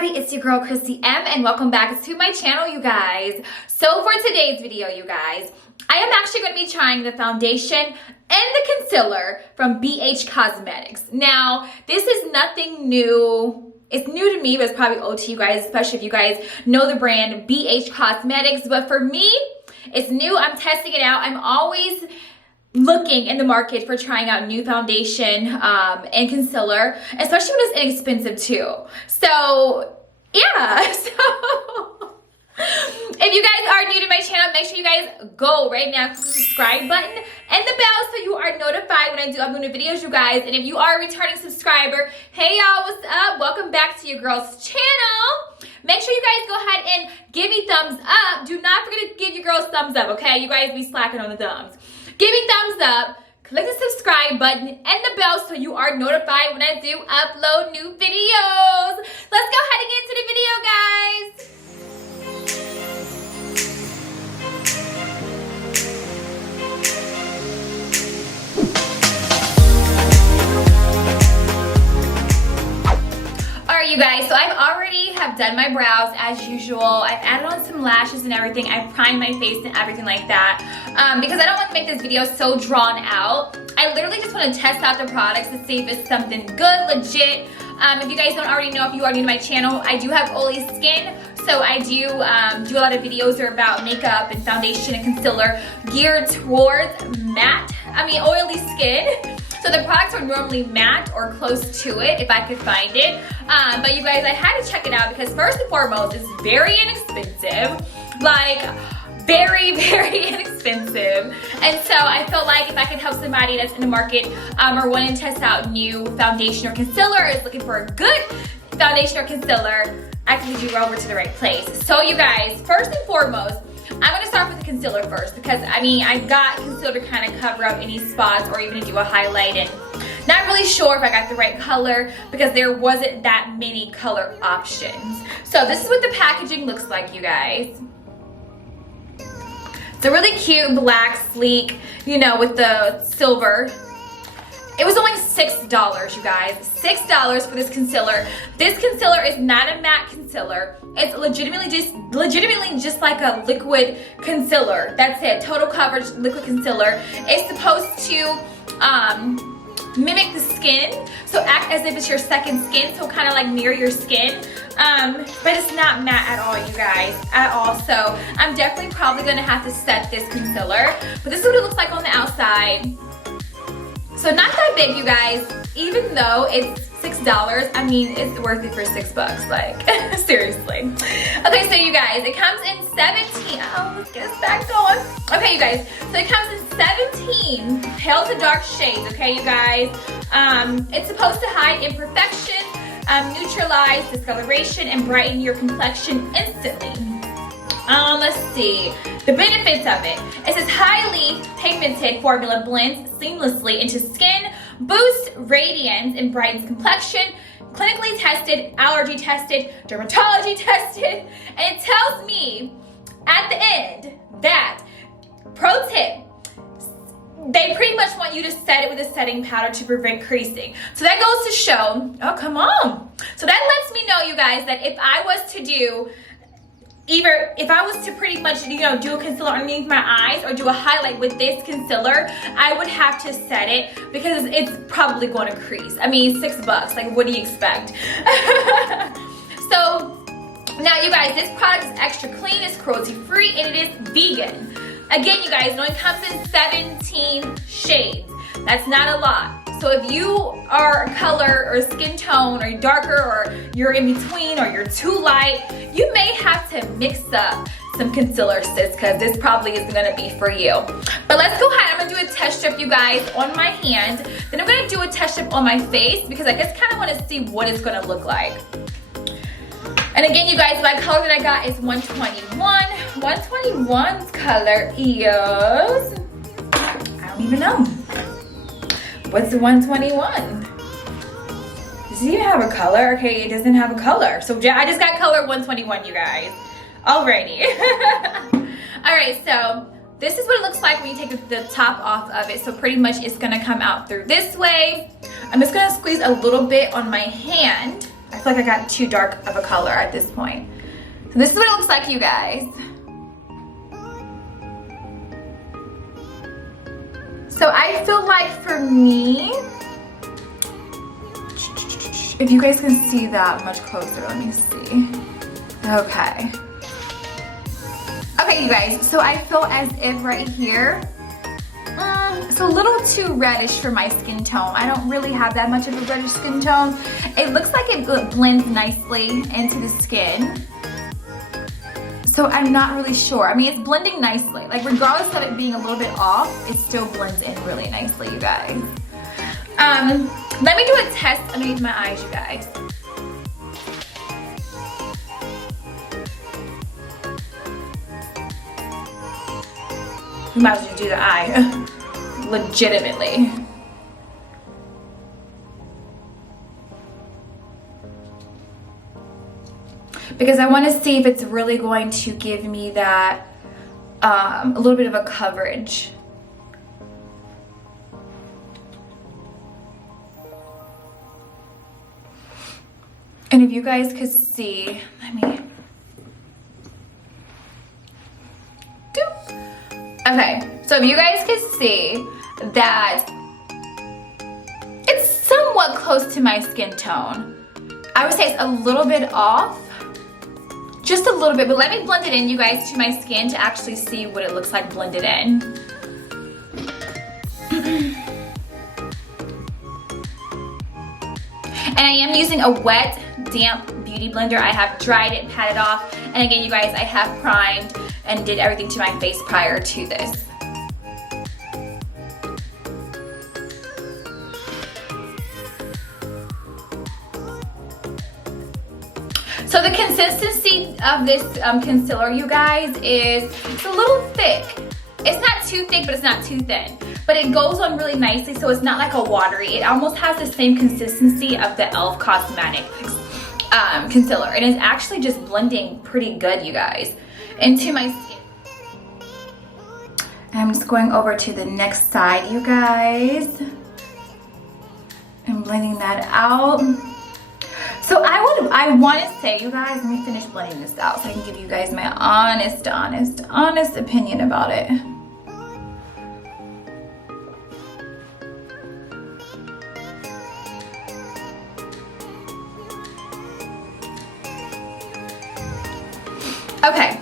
everybody, it's your girl Chrissy M and welcome back to my channel, you guys. So for today's video, you guys, I am actually going to be trying the foundation and the concealer from BH Cosmetics. Now, this is nothing new. It's new to me, but it's probably old to you guys, especially if you guys know the brand BH Cosmetics. But for me, it's new. I'm testing it out. I'm always looking in the market for trying out new foundation and concealer, especially when it's inexpensive too. So yeah, so if you guys are new to my channel, make sure you guys go right now, click the subscribe button and the bell so you are notified when I do upload new videos, you guys. And if you are a returning subscriber, hey y'all, what's up? Welcome back to your girl's channel. Make sure you guys go ahead and give me thumbs up. Do not forget to give your girls thumbs up, okay? You guys be slacking on the thumbs. Give me thumbs up, click the subscribe button and the bell so you are notified when I do upload new videos. Let's go ahead and get into the video, guys. Alright, you guys, so I've already have done my brows as usual. I've added on some lashes and everything. I primed my face and everything like that because I don't want to make this video so drawn out. I literally just want to test out the products to see if it's something good, legit. If you guys don't already know, if you are new to my channel, I do have oily skin. So I do do a lot of videos that are about makeup and foundation and concealer geared towards oily skin. So the products are normally matte or close to it if I could find it. But you guys, I had to check it out because first and foremost, it's very inexpensive. Like, very, very inexpensive. And so I felt like if I could help somebody that's in the market or wanting to test out new foundation or concealer, or is looking for a good foundation or concealer, I can lead you over to the right place. So you guys, first and foremost, I'm going to start with the concealer first because, I got concealer to kind of cover up any spots or even to do a highlight, and not really sure if I got the right color because there wasn't that many color options. So this is what the packaging looks like, you guys. It's a really cute, black, sleek, with the silver. It was only $6, you guys. $6 for this concealer. This concealer is not a matte concealer. It's legitimately just like a liquid concealer. That's it. Total coverage liquid concealer. It's supposed to mimic the skin, so act as if it's your second skin, so kind of like mirror your skin. But it's not matte at all, you guys, at all. So I'm definitely probably gonna have to set this concealer. But this is what it looks like on the outside. So not that big, you guys. Even though it's $6, it's worth it for $6, like, seriously. Okay, so you guys, it comes in 17, let's get this back going. Okay, you guys, so it comes in 17 pale to dark shades, okay, you guys. It's supposed to hide imperfection, neutralize discoloration, and brighten your complexion instantly. Let's see, the benefits of it. It says highly pigmented formula blends seamlessly into skin, boosts radiance and brightens complexion, clinically tested, allergy tested, dermatology tested, and it tells me at the end that, pro tip, they pretty much want you to set it with a setting powder to prevent creasing. So that goes to show, oh come on. So that lets me know, you guys, that if I was to do pretty much, do a concealer underneath my eyes or do a highlight with this concealer, I would have to set it because it's probably going to crease. $6, like what do you expect? So now you guys, this product is extra clean, it's cruelty free, and it is vegan. Again, you guys, it only comes in 17 shades. That's not a lot. So if you are color or skin tone or you're darker or you're in between or you're too light, you may have to mix up some concealer, sis, because this probably isn't gonna be for you. But let's go ahead. I'm gonna do a test strip, you guys, on my hand. Then I'm gonna do a test strip on my face because I just kind of want to see what it's gonna look like. And again, you guys, my color that I got is 121. 121's color is, I don't even know. What's the 121? Does it even have a color? Okay, it doesn't have a color. So I just got color 121, you guys. Alrighty. Alright, so this is what it looks like when you take the top off of it. So pretty much it's gonna come out through this way. I'm just gonna squeeze a little bit on my hand. I feel like I got too dark of a color at this point. So this is what it looks like, you guys. So I feel like for me, if you guys can see that much closer, let me see. Okay. Okay, you guys, so I feel as if right here, it's a little too reddish for my skin tone. I don't really have that much of a reddish skin tone. It looks like it blends nicely into the skin. So I'm not really sure. I mean, it's blending nicely. Like regardless of it being a little bit off, it still blends in really nicely, you guys. Let me do a test underneath my eyes, you guys. We might as well do the eye. Legitimately. Because I want to see if it's really going to give me that a little bit of a coverage. And if you guys could see, let me do. Okay, so if you guys could see that it's somewhat close to my skin tone. I would say it's a little bit off, just a little bit, but let me blend it in, you guys, to my skin to actually see what it looks like blended in. And I am using a wet, damp beauty blender. I have dried it, patted off, and again, you guys, I have primed and did everything to my face prior to this. So the consistency of this concealer, you guys, it's a little thick. It's not too thick, but it's not too thin. But it goes on really nicely, so it's not like a watery. It almost has the same consistency of the e.l.f. Cosmetics concealer. And it's actually just blending pretty good, you guys, into my skin. And I'm just going over to the next side, you guys, and blending that out. So I want to say, you guys, let me finish blending this out so I can give you guys my honest opinion about it. Okay,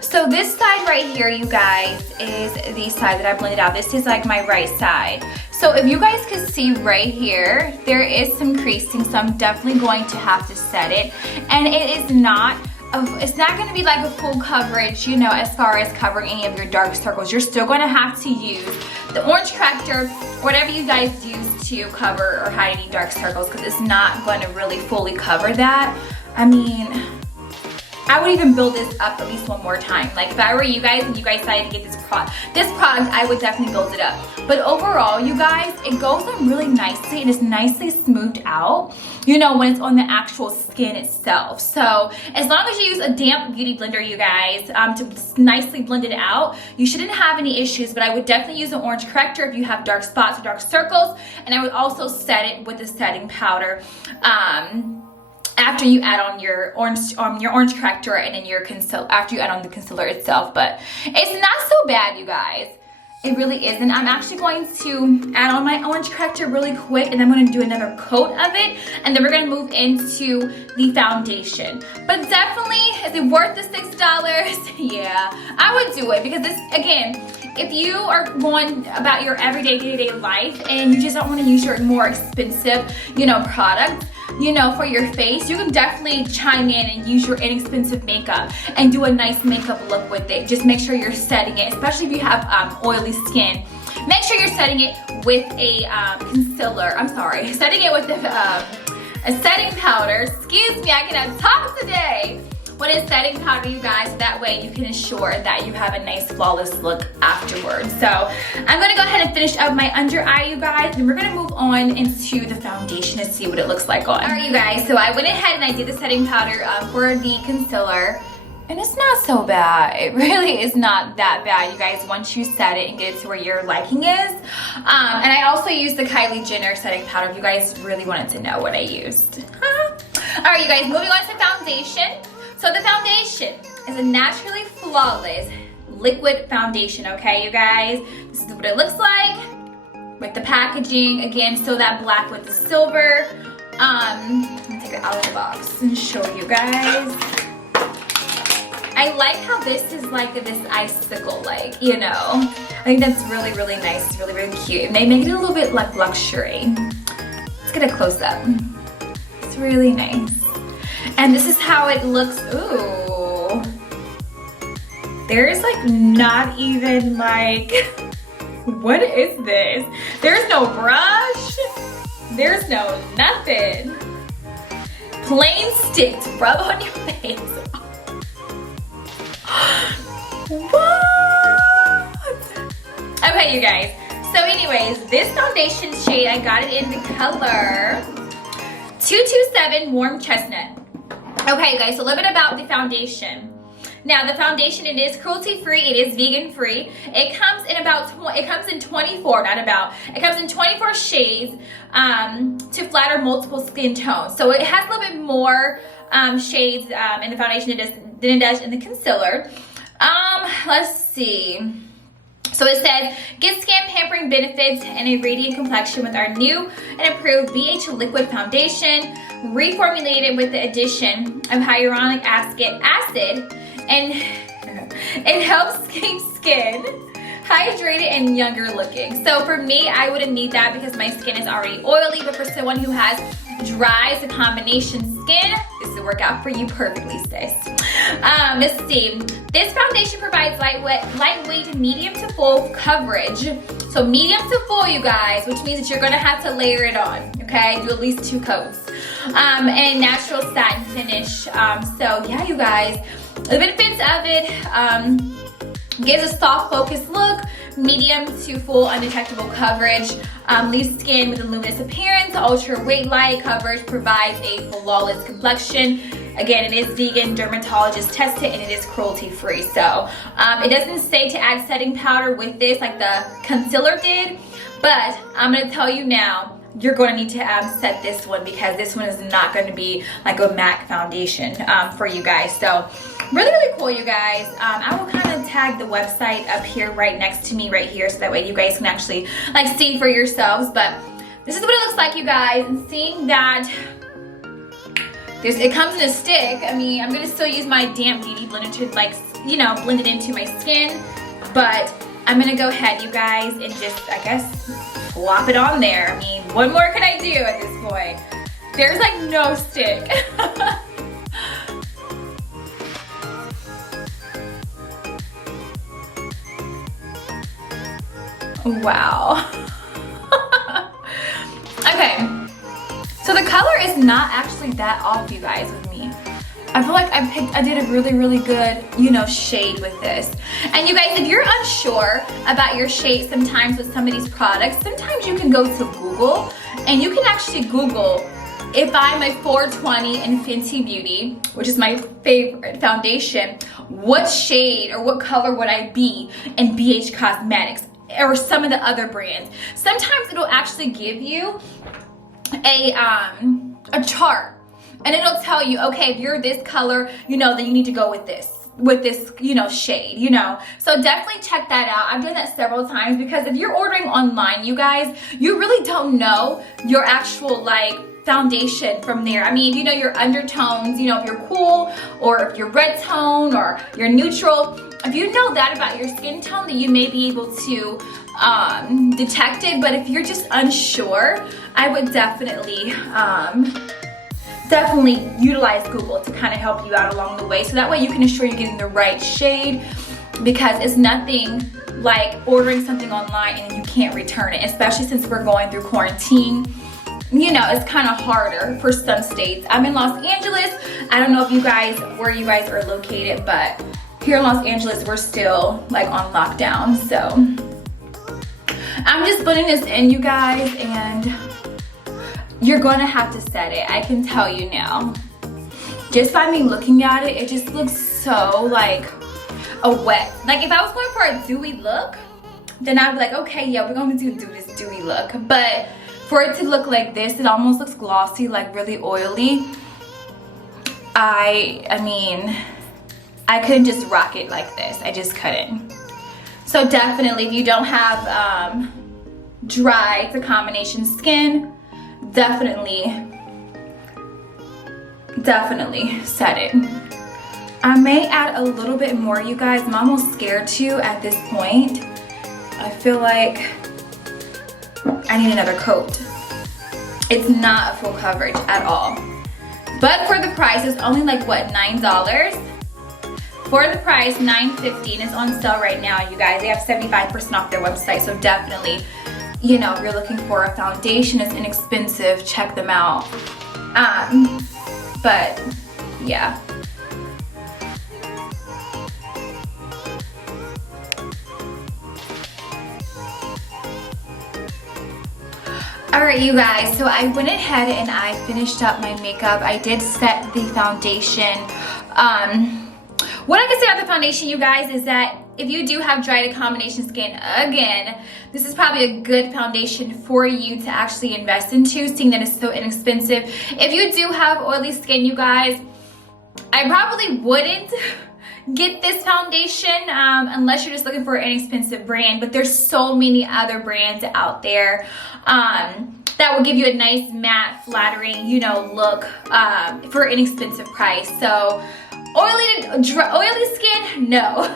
so this side right here, you guys, is the side that I blended out. This is like my right side. So if you guys can see right here, there is some creasing, so I'm definitely going to have to set it. And it's not going to be like a full coverage, you know, as far as covering any of your dark circles. You're still going to have to use the orange corrector, whatever you guys use to cover or hide any dark circles, because it's not going to really fully cover that. I mean, I would even build this up at least one more time. Like if I were you guys and you guys decided to get this product, I would definitely build it up. But overall, you guys, it goes on really nicely and it's nicely smoothed out, you know, when it's on the actual skin itself. So as long as you use a damp beauty blender, you guys, to nicely blend it out, you shouldn't have any issues. But I would definitely use an orange corrector if you have dark spots or dark circles. And I would also set it with a setting powder. After you add on your orange corrector and then your concealer, after you add on the concealer itself. But it's not so bad, you guys. It really isn't. I'm actually going to add on my orange corrector really quick, and I'm going to do another coat of it, and then we're going to move into the foundation. But definitely, is it worth the $6? Yeah, I would do it, because this, again, if you are going about your everyday, day-to-day life and you just don't want to use your more expensive, you know, product, you know, for your face, you can definitely chime in and use your inexpensive makeup and do a nice makeup look with it. Just make sure you're setting it, especially if you have oily skin. Make sure you're setting it with a concealer. I'm sorry, setting it with a setting powder. Excuse me, I cannot talk today. With a setting powder, you guys, that way you can ensure that you have a nice flawless look afterwards. So I'm gonna go ahead and finish up my under eye, you guys, and we're gonna move on into the foundation and see what it looks like on. All right, you guys, so I went ahead and I did the setting powder for the concealer, and it's not so bad. It really is not that bad, you guys, once you set it and get it to where your liking is. And I also used the Kylie Jenner setting powder if you guys really wanted to know what I used. Alright, you guys, moving on to foundation. So the foundation is a naturally flawless liquid foundation, okay, you guys? This is what it looks like with the packaging. Again, still that black with the silver. Let me take it out of the box and show you guys. I like how this is like this icicle, like, you know. I think that's really, really nice. It's really, really cute. And they make it a little bit like luxury. Let's get a close up. It's really nice. And this is how it looks. Ooh. There's like not even like, what is this? There's no brush. There's no nothing. Plain stick to rub on your face. What? Okay, you guys. So anyways, this foundation shade, I got it in the color 227 Warm Chestnut. Okay, you guys, so a little bit about the foundation. Now, the foundation, it is cruelty-free, it is vegan-free. It comes in it comes in 24 shades to flatter multiple skin tones. So it has a little bit more shades in the foundation than it does in the concealer. Let's see. So it says, get skin pampering benefits and a radiant complexion with our new and improved BH Liquid Foundation, reformulated with the addition of hyaluronic acid, and it helps keep skin hydrated and younger looking. So for me, I wouldn't need that because my skin is already oily, but for someone who has dry to combination skin, this will work out for you perfectly, sis. Let's see. This foundation provides lightweight, medium to full coverage. So medium to full, you guys, which means that you're gonna have to layer it on, okay? Do at least 2 coats. And a natural satin finish. So yeah, you guys, the benefits of it, gives a soft focused look, medium to full undetectable coverage, leaves skin with a luminous appearance, ultra weight light coverage, provides a flawless complexion. Again, it is vegan, dermatologist tested, and it is cruelty free. So it doesn't say to add setting powder with this like the concealer did, but I'm gonna tell you now, you're going to need to set this one because this one is not going to be like a MAC foundation for you guys. So really, really cool, you guys. I will kind of tag the website up here right next to me right here so that way you guys can actually like see for yourselves. But this is what it looks like, you guys. And seeing that it comes in a stick, I mean, I'm going to still use my damp beauty blender to like, you know, blend it into my skin. But I'm going to go ahead, you guys, and just, I guess, plop it on there. I mean, what more can I do at this point? There's like no stick. Wow. Okay, so the color is not actually that off, you guys, with me. I feel like I did a really, really good, you know, shade with this. And you guys, if you're unsure about your shade sometimes with some of these products, sometimes you can go to Google and you can actually Google, if I'm a 420 in Fenty Beauty, which is my favorite foundation, what shade or what color would I be in BH Cosmetics or some of the other brands? Sometimes it'll actually give you a chart. And it'll tell you, okay, if you're this color, you know, then you need to go with this, you know, shade, you know. So definitely check that out. I've done that several times because if you're ordering online, you guys, you really don't know your actual like foundation from there. I mean, you know your undertones, you know, if you're cool or if you're red tone or you're neutral. If you know that about your skin tone, then you may be able to detect it. But if you're just unsure, I would definitely utilize Google to kind of help you out along the way. So that way you can ensure you're getting the right shade, because it's nothing like ordering something online and you can't return it, especially since we're going through quarantine. You know, it's kind of harder for some states. I'm in Los Angeles. I don't know if where you guys are located, but here in Los Angeles, we're still like on lockdown. So I'm just putting this in, you guys, and you're gonna have to set it. I can tell you now. Just by me looking at it, it just looks so like a wet. Like if I was going for a dewy look, then I'd be like, okay, yeah, we're gonna do this dewy look. But for it to look like this, it almost looks glossy, like really oily. I mean, I couldn't just rock it like this. I just couldn't. So definitely, if you don't have dry to combination skin, definitely set it. I may add a little bit more, you guys. I'm almost scared to at this point. I feel like I need another coat. It's not a full coverage at all. But for the price, it's only like, what, $9? For the price, $9.50, and it's on sale right now, you guys. They have 75% off their website, so definitely, you know, if you're looking for a foundation that's inexpensive, check them out. But yeah. Alright, you guys, so I went ahead and I finished up my makeup. I did set the foundation. What I can say about the foundation, you guys, is that if you do have dry to combination skin, again, this is probably a good foundation for you to actually invest into, seeing that it's so inexpensive. If you do have oily skin, you guys, I probably wouldn't get this foundation unless you're just looking for an inexpensive brand, but there's so many other brands out there that will give you a nice matte, flattering, you know, look for an inexpensive price. So oily skin, no.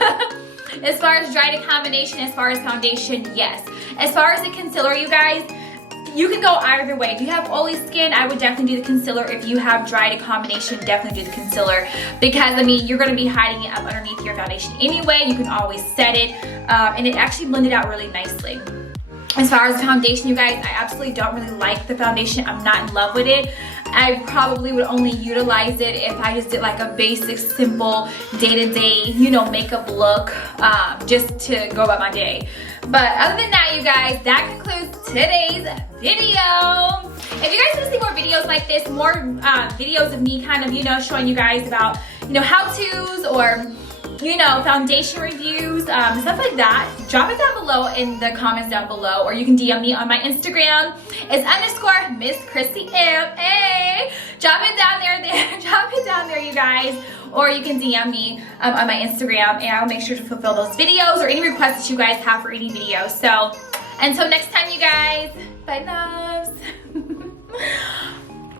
As far as dry to combination, as far as foundation, yes. As far as the concealer, you guys, you can go either way. If you have oily skin, I would definitely do the concealer. If you have dry to combination, definitely do the concealer, because I mean, you're gonna be hiding it up underneath your foundation anyway. You can always set it, and it actually blended out really nicely. As far as foundation, you guys, I absolutely don't really like the foundation. I'm not in love with it. I probably would only utilize it if I just did like a basic, simple, day-to-day, you know, makeup look, just to go about my day. But other than that, you guys, that concludes today's video. If you guys want to see more videos like this, more videos of me kind of, you know, showing you guys about, you know, how-tos or, you know, foundation reviews, stuff like that, drop it down below in the comments down below, or you can DM me on my Instagram. It's _ Miss Chrissy M. Hey, drop it down there, drop it down there, you guys. Or you can DM me on my Instagram, and I'll make sure to fulfill those videos or any requests that you guys have for any videos. So until next time, you guys, bye loves.